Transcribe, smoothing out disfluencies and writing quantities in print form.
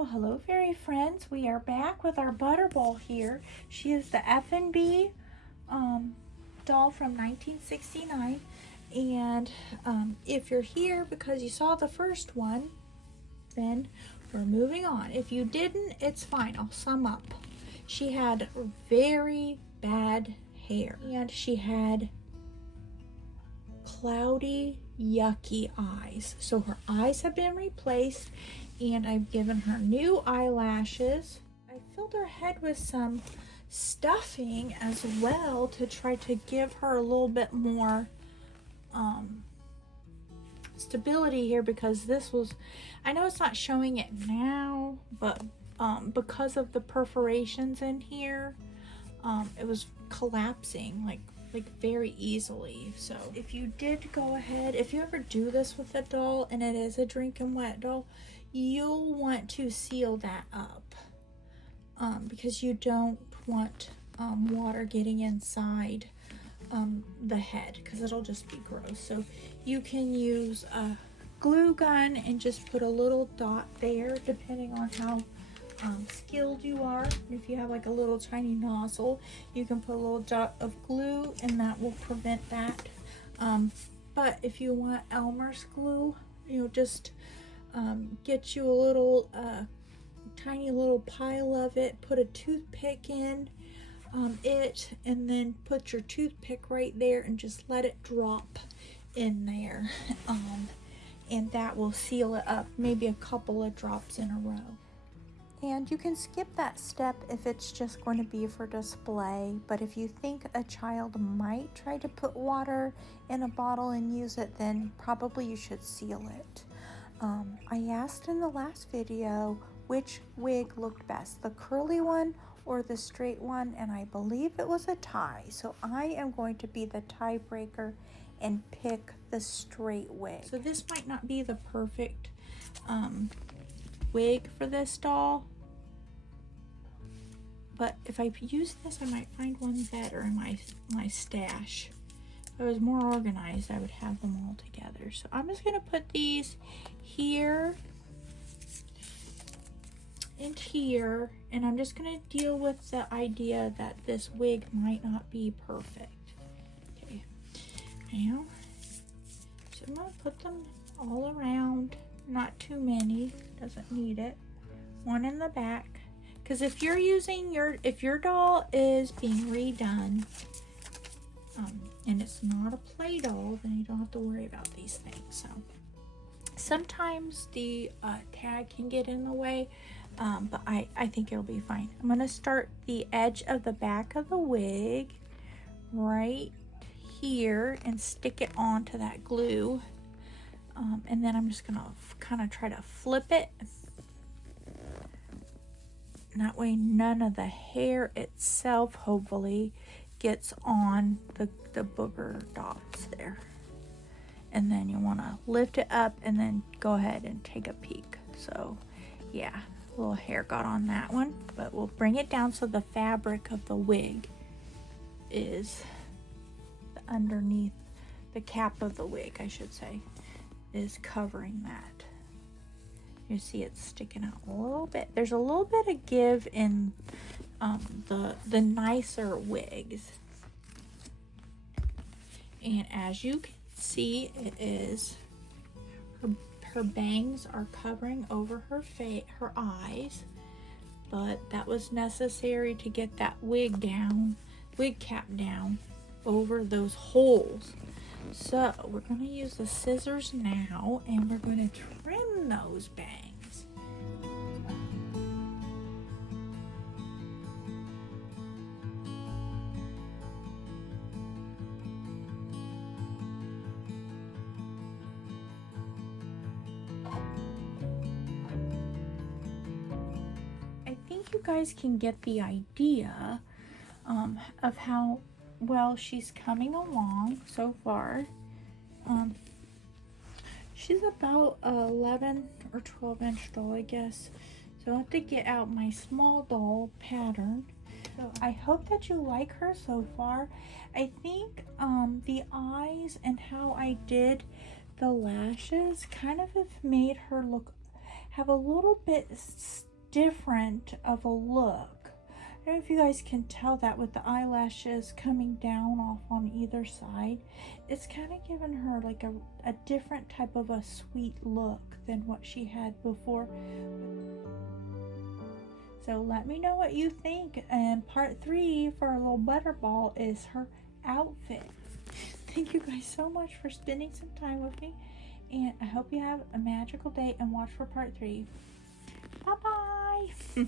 Well, hello fairy friends. We are back with our Butterball here. She is the Effanbee doll from 1969. And if you're here because you saw the first one, then we're moving on. If you didn't, it's fine. I'll sum up. She had very bad hair and she had cloudy, yucky eyes. So her eyes have been replaced and I've given her new eyelashes. I filled her head with some stuffing as well to try to give her a little bit more stability here, because this was, I know it's not showing it now, but because of the perforations in here, it was collapsing like very easily. So if you did go ahead, if you ever do this with a doll and it is a drinking wet doll, you'll want to seal that up because you don't want water getting inside the head, because it'll just be gross. So you can use a glue gun and just put a little dot there, depending on how skilled you are. If you have like a little tiny nozzle, you can put a little dot of glue and that will prevent that. But if you want Elmer's glue, you know, just get you a little tiny little pile of it, put a toothpick in it, and then put your toothpick right there and just let it drop in there, and that will seal it up, maybe a couple of drops in a row. And you can skip that step if it's just going to be for display, but if you think a child might try to put water in a bottle and use it, then probably you should seal it. I asked in the last video which wig looked best, the curly one or the straight one, and I believe it was a tie. So I am going to be the tiebreaker and pick the straight wig. So this might not be the perfect wig for this doll, but if I use this, I might find one better in my stash. If I was more organized, I would have them all together. So I'm just gonna put these here and here, and I'm just gonna deal with the idea that this wig might not be perfect. Okay, now, so I'm gonna put them all around, not too many, doesn't need it. One in the back, because if you're using if your doll is being redone, and it's not a play doll, then you don't have to worry about these things. So sometimes the tag can get in the way, but I think it'll be fine. I'm gonna start the edge of the back of the wig right here and stick it onto that glue, and then I'm just gonna kind of try to flip it. And that way none of the hair itself hopefully gets on the booger dots there. And then you want to lift it up and then go ahead and take a peek. So yeah, a little hair got on that one, but we'll bring it down so the fabric of the wig is underneath, the cap of the wig I should say, is covering that. You see it's sticking out a little bit. There's a little bit of give in the nicer wigs. And as you can see, it is her bangs are covering over her face, her eyes, but that was necessary to get that wig cap down over those holes. So we're going to use the scissors now and we're going to trim those bangs. I think you guys can get the idea of how well she's coming along so far. She's about 11 or 12 inch doll, I guess. So I have to get out my small doll pattern. So I hope that you like her so far. I think the eyes and how I did the lashes kind of have made her have a little bit different of a look. I don't know if you guys can tell that with the eyelashes coming down off on either side. It's kind of given her like a different type of a sweet look than what she had before. So let me know what you think. And part 3 for our little Butterball is her outfit. Thank you guys so much for spending some time with me. And I hope you have a magical day and watch for part 3. Bye-bye.